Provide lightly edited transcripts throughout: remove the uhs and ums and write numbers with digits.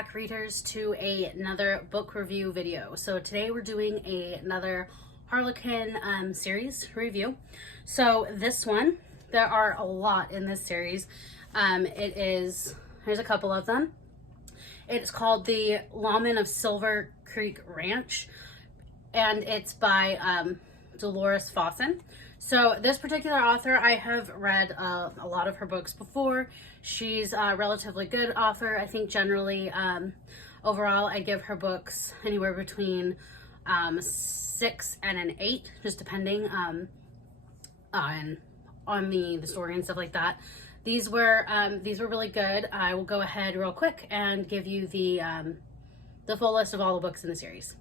back, readers, to another book review video. So today we're doing another Harlequin series review. So this one, there are a lot in this series. There's a couple of them. It's called The Laymen of Silver Creek Ranch, and it's by Delores Fossen. So this particular author, I have read a lot of her books before. She's a relatively good author. I think generally, overall, I give her books anywhere between 6 and an 8, just depending on the story and stuff like that. These were really good. I will go ahead real quick and give you the full list of all the books in the series.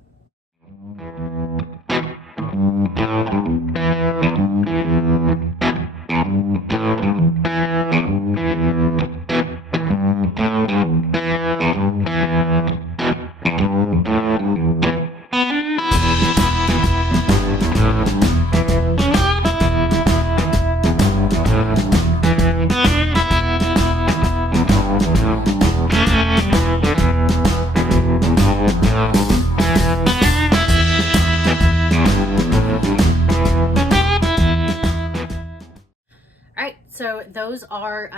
So those are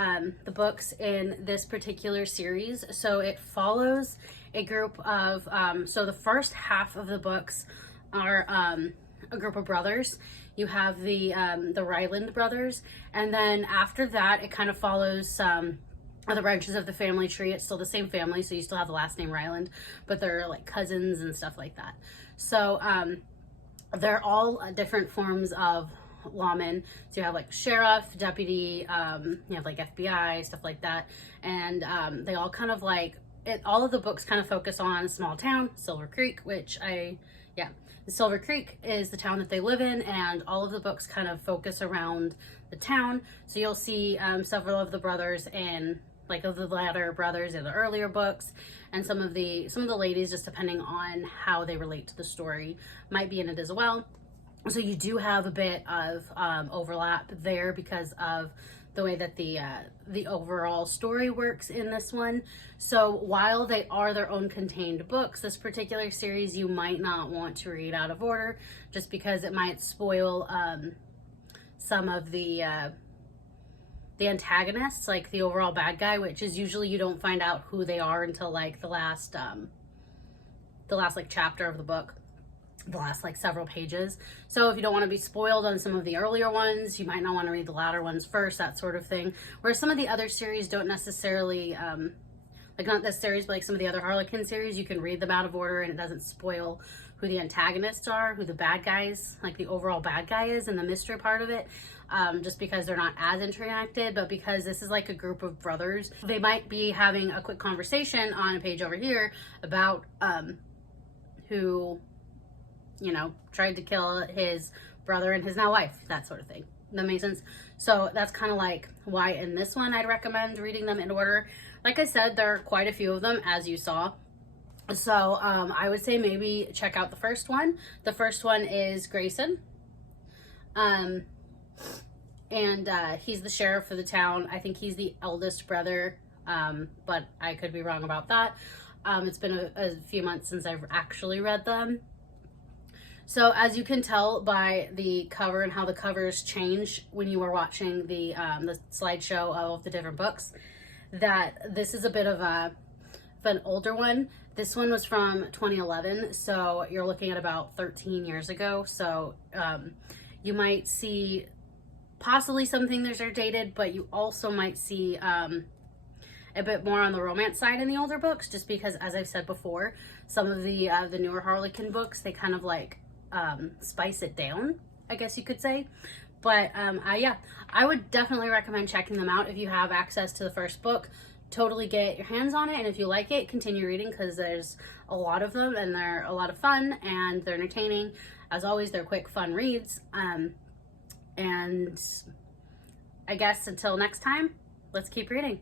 the books in this particular series. So it follows a group of, so the first half of the books are a group of brothers. You have the Ryland brothers, and then after that it kind of follows other branches of the family tree. It's still the same family, so you still have the last name Ryland, but they're like cousins and stuff like that. So they're all different forms of lawmen. So you have like sheriff, deputy, you have like FBI, stuff like that, and they all kind of like all of the books kind of focus on a small town, Silver Creek, which Silver Creek is the town that they live in, and all of the books kind of focus around the town. So you'll see several of the brothers in like of the latter brothers in the earlier books, and some of the ladies, just depending on how they relate to the story, might be in it as well. So you do have a bit of overlap there because of the way that the overall story works in this one. So while they are their own contained books, this particular series you might not want to read out of order, just because it might spoil some of the antagonists, like the overall bad guy, which is usually you don't find out who they are until like the last like chapter of the book, the last like several pages. So if you don't want to be spoiled on some of the earlier ones, you might not want to read the latter ones first, that sort of thing. Whereas some of the other series don't necessarily like not this series, but like some of the other Harlequin series, you can read them out of order and it doesn't spoil who the antagonists are, who the bad guys, like the overall bad guy is, and the mystery part of it, just because they're not as interacted. But because this is like a group of brothers, they might be having a quick conversation on a page over here about who, you know, tried to kill his brother and his now wife, that sort of thing. That makes sense? So that's kind of like why in this one I'd recommend reading them in order. Like I said, there are quite a few of them, as you saw. So I would say maybe check out the first one. The first one is Grayson. And he's the sheriff for the town. I think he's the eldest brother, but I could be wrong about that. It's been a few months since I've actually read them. So as you can tell by the cover and how the covers change when you are watching the slideshow of the different books, that this is a bit of an older one. This one was from 2011, so you're looking at about 13 years ago. So you might see possibly some things that are dated, but you also might see a bit more on the romance side in the older books, just because, as I've said before, some of the newer Harlequin books, they kind of like spice it down, I guess you could say. But yeah, I would definitely recommend checking them out if you have access to the first book. Totally get your hands on it, and if you like it, continue reading, because there's a lot of them and they're a lot of fun and they're entertaining. As always, they're quick, fun reads. And I guess until next time, let's keep reading.